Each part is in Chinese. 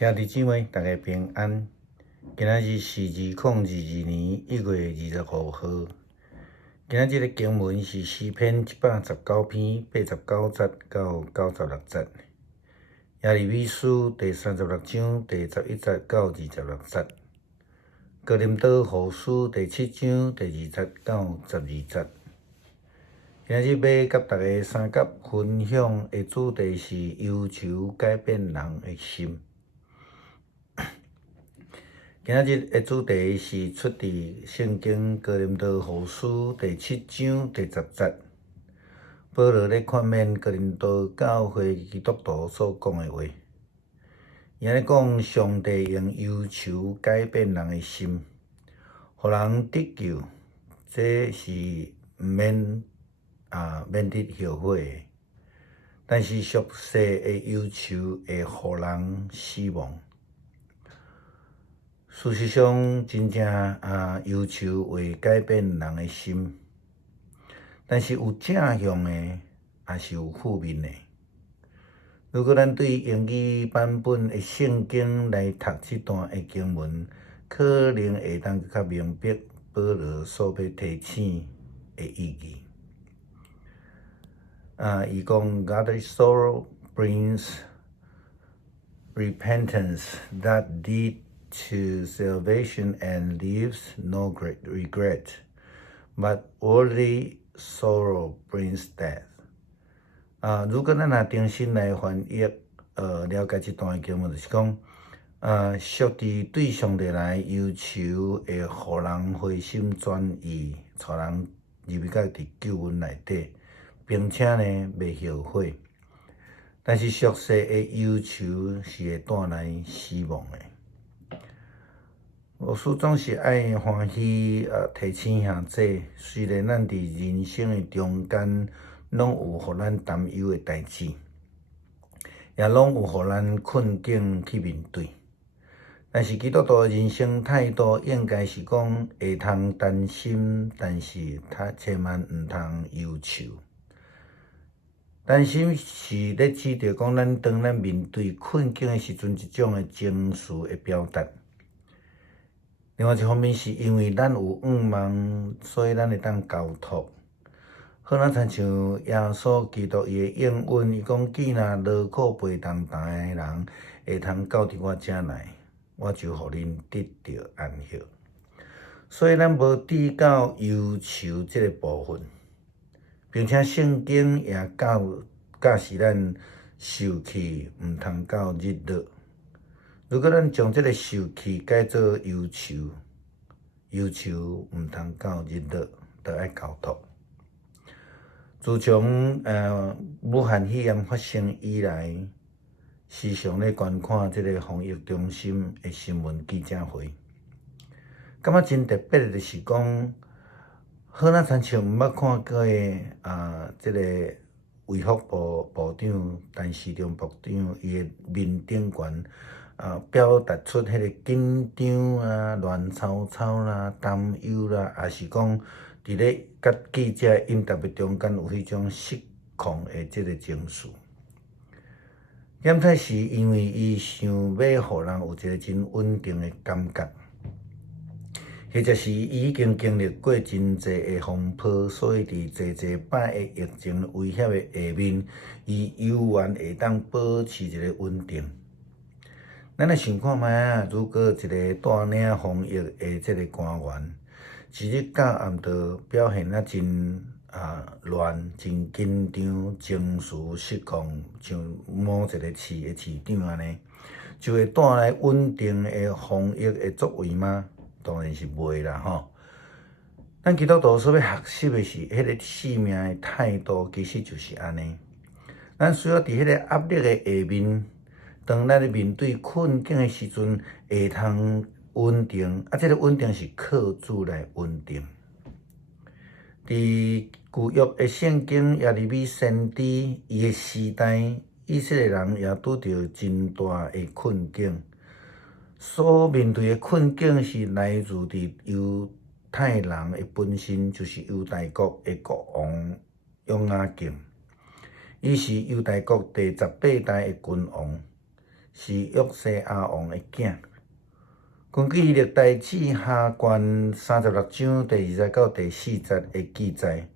兄弟姊妹，大家平安。今仔日是2022年1月25号。今仔日的经文是诗篇119篇89节到96节，耶利米书第36章第11节到26节，哥林多后书第7章第2节到12节。今日要甲大家三角分享的主题是忧愁改变人的心。今日的主题是出自圣经哥林多后书第7章第10节。保罗咧劝勉哥林多教会基督徒所讲的话，伊咧讲上帝用忧愁改变人的心，互人得救，这是免得后悔的。但是俗世的忧愁会互人失望。事实上，真正忧愁会改变人的心，但是有正向的，也是有负面的。如果咱对英语版本的圣经来读这段的经文，可能会当较明白保罗所要提醒的意义。伊讲 Godly sorrow brings repentance that lead to salvation and leaves no great regret, but worldly sorrow brings death. 如果咱若重新来翻译，了解这段经文，就是讲，属地对上帝来忧愁，会互人回心转意，带人入去到伫救恩内底，并且呢袂后悔。但是俗世的忧愁是会带来失望的。牧师总是爱欢喜提醒兄弟，虽然咱伫人生的中间，拢有互咱担忧的代志，也拢有互咱困境去面对。但是基督徒的人生态度应该是讲会通担心，但是他千万毋通忧愁。担心是咧指着讲当咱面对困境的时阵，一种的情绪的表达。另外一方面，是因为咱有仰望，所以咱会当交托。好若亲像耶稣基督伊的应允，伊讲：既然劳苦背重担的人会通到伫我遮来，我就互恁得到安息。所以咱无低到忧愁这个部分，并且圣经也教示咱受气毋通到日落。如果咱将这个受气改做忧愁，忧愁毋通到日落，就爱交托。自从武汉肺炎发生以来，时常咧观看这个防疫中心的新闻记者会，感觉真特别的，就是讲，好若亲像毋捌看过的这个卫福部长陈时中部长伊的面顶悬。表达出迄个紧张乱糟糟啦、担忧啦，也是讲伫咧甲记者应答的中间有迄种失控的即个情绪。检体是因为伊想要互人有一个真稳定的感觉，或者是伊已经经历过真侪的风波，所以伫侪摆的疫情威胁的下面，伊犹原会当保持一个稳定。咱来想看卖啊，如果一个带领防疫的这个官员，一日到暗晡表现真乱、真紧张、情绪失控，像某一个市的市长安尼，就会带来稳定的防疫的作为吗？当然是袂啦吼。咱基督徒所要学习的是，迄个生命的态度，其实就是安尼。咱需要伫迄个压力的下面。当咱咧面对困境的时阵，会通稳定，这个稳定是靠主来稳定。伫旧约的圣经耶利米先知伊的时代，以色列人也拄着真大的困境，所面对的困境是来自伫犹太人的本身，就是犹大国的国王约雅敬，伊是犹大国第18代的君王。是约西亚王的囝。根据历代志下卷36章第20到第40节的记载，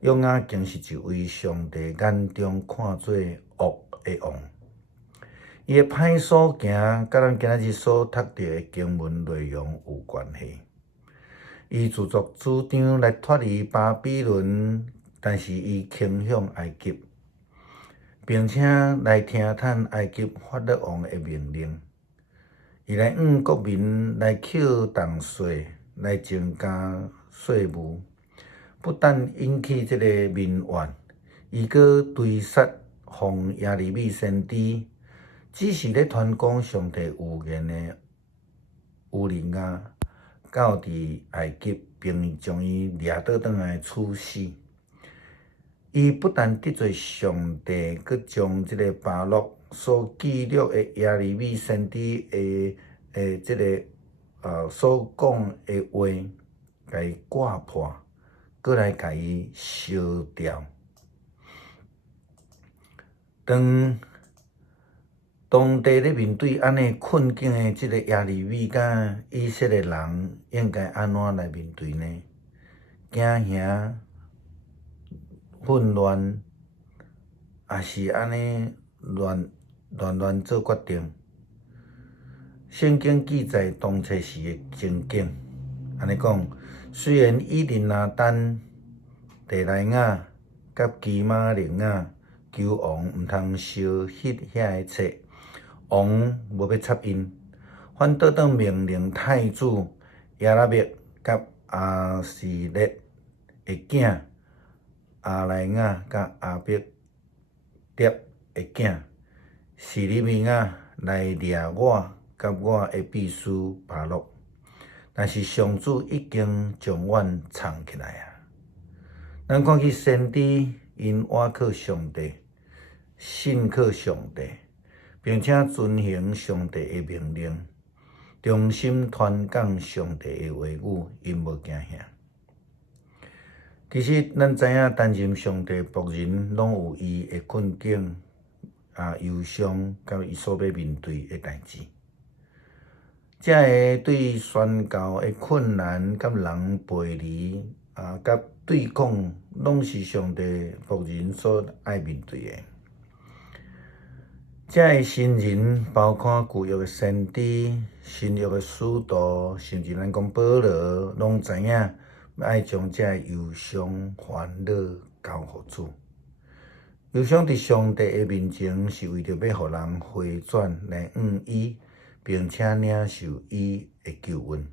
约雅敬是一位上帝眼中看做恶的王。伊的歹所行，甲咱今仔日所读到的经文内容有关系。伊自作主张来脱离巴比伦，但是伊倾向埃及，并且来听探埃及法老王的命令。伊来国民来扣重税，来增加税务，不但引起这个民怨，伊阁追杀奉耶利米先知，只是咧传讲上帝有言的乌利亚到伫埃及，并将伊掠倒转来处死。伊不但得罪上帝，阁将这个巴录所记录的耶利米先知的这个所讲的话，甲伊挂破，阁来甲伊烧掉。当地咧面对安尼困境的这个耶利米甲以色列人，应该安怎来面对呢？惊吓、混乱，也是安尼乱做决定。圣经记载当初时的情景，安尼讲，虽然以利拿单、地莱雅甲基玛利亚求王毋通烧翕遐个册，王无要插因，反倒当命令太子亚拉密甲阿士列的囝阿莱雅甲阿伯蝶的囝示利米亚来掠我甲我的秘书巴录，但是上主已经将阮藏起来啊！咱看去先知因倚靠上帝，信靠上帝，并且遵行上帝的命令，忠心传讲上帝的话语，因无惊吓。其实咱知影，担任上帝仆人，拢有伊的困境、忧伤，甲伊所要面对的代志。这个对宣教的困难，甲人背离甲对抗，拢是上帝仆人所爱面对的。这个新人，包括旧约的先知、新约的使徒，甚至咱讲保罗，拢知影爱将这个忧伤、烦恼交互主。忧伤伫上帝的面前，是为着要互人回转来伊，并且领受伊的救恩。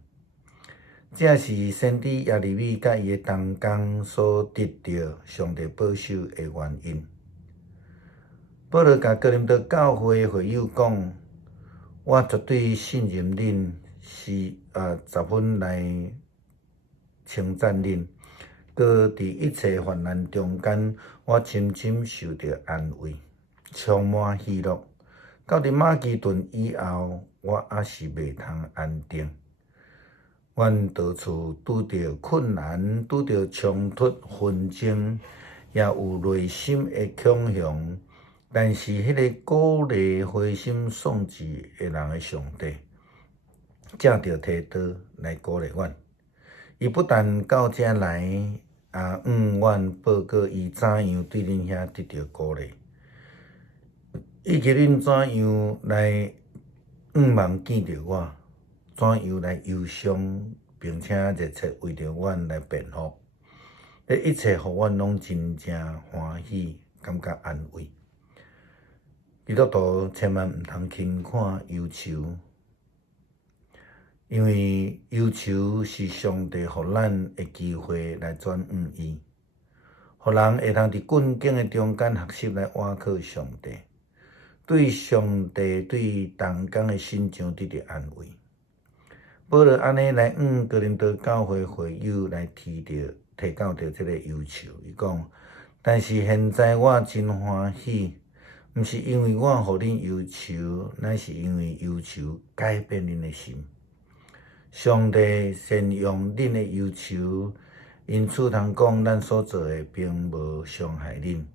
这是先知耶利米甲伊的同工所得到上帝保守的原因。保罗甲哥林多教会会友讲：“我绝对信任恁，是10分来称赞恁。搁伫一切患难中间，我深深受到安慰，充满喜乐。到伫马其顿以后，我还是袂通安定。阮到处拄着困难，拄着冲突、纷争，也有内心的恐吓。但是，迄个鼓励灰心丧志的人的上帝，正着提刀来鼓励阮。伊不但到这来，阮报告伊怎样对恁遐得到鼓励，以及恁怎样来望见着我，怎样来忧伤，并且热切为着阮来辩护。这一切，互阮拢真正欢喜，感觉安慰。基督徒千万毋通轻看忧愁，因为忧愁是上帝互咱的机会来转伊，互人会通伫困境的中间学习来倚靠上帝，对上帝对同工的心肠得到安慰。保罗安尼来哥林多教会会友来提到着这个忧愁，伊讲：但是现在我真欢喜。毋是因为我互恁忧愁，乃是因为忧愁改变恁的心。上帝先用恁的忧愁，因此通讲咱所做的并无伤害恁。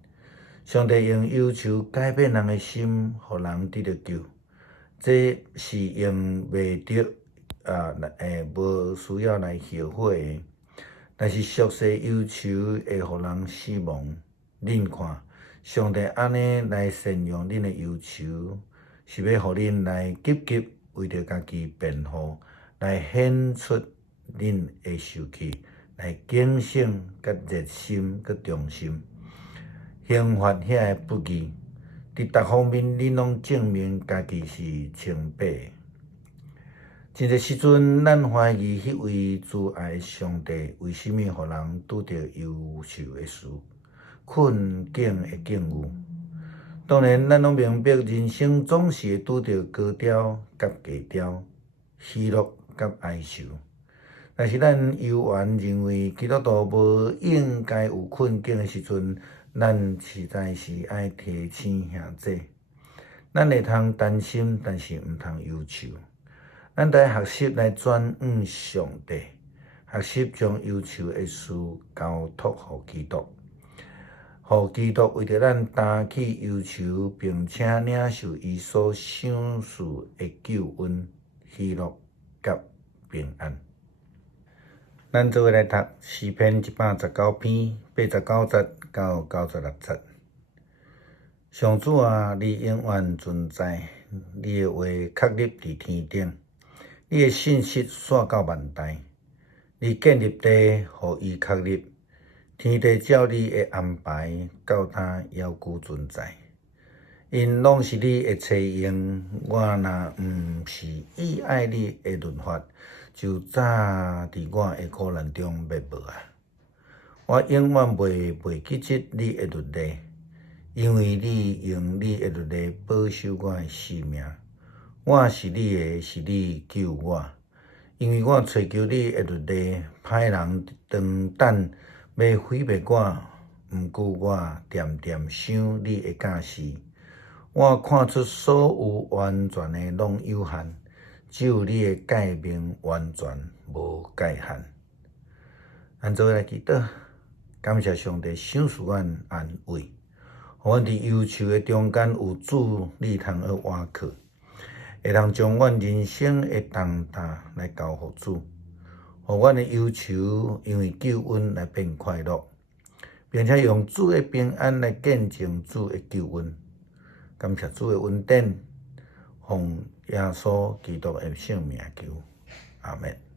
上帝用忧愁改变人的心，互人得到救，这是用袂着无需要来后悔的。但是俗世忧愁会互人死亡。恁看，上帝安尼来善用恁的忧愁，是要互恁来积极为着家己辩护，来显出恁的受气，来警醒、甲热心、甲忠心，刑罚遐个不义。伫逐方面，恁拢证明家己是清白的。真侪时阵，咱怀疑迄位慈爱的上帝为甚物互人拄着忧愁的事、困境的境遇。当然，咱拢明白人生总是会拄着高潮甲低潮、喜乐甲哀愁。但是咱犹原认为基督徒无应该有困境的时阵，咱实在是爱提醒兄弟，咱会通担心，但是毋通忧愁。咱得学习来转向上帝，学习将忧愁的事交托互基督，互基督为着咱担起忧愁，并且领受伊所赏赐的救恩、喜乐甲平安。咱做伙来读诗篇119篇89节到96节。上主啊，你永远存在，你的话确立伫天顶。你的信息线到万代，你建立地，互伊确立。天地照你的安排，到他遥久存在。因拢是你的采用，我若毋是意爱你的律法，就早伫我的苦难中灭亡啊！我永远袂记记你的律例，因为你用你的律例保守我的性命。我是你的，是你救我，因为我追求你的律例，歹人长等要毁灭我，毋过我惦惦想你的教示。我看出所有完全的拢有限，只有你的诫命完全无界限。咱做来祈祷，感谢上帝赏赐阮安慰，互阮伫忧愁的中间有主你通去倚靠。会通将阮人生的重担来交互主，互阮的忧愁因为救恩来变快乐，并且用主的平安来见证主的救恩。感谢主的恩典，奉耶稣基督的圣名求，阿门。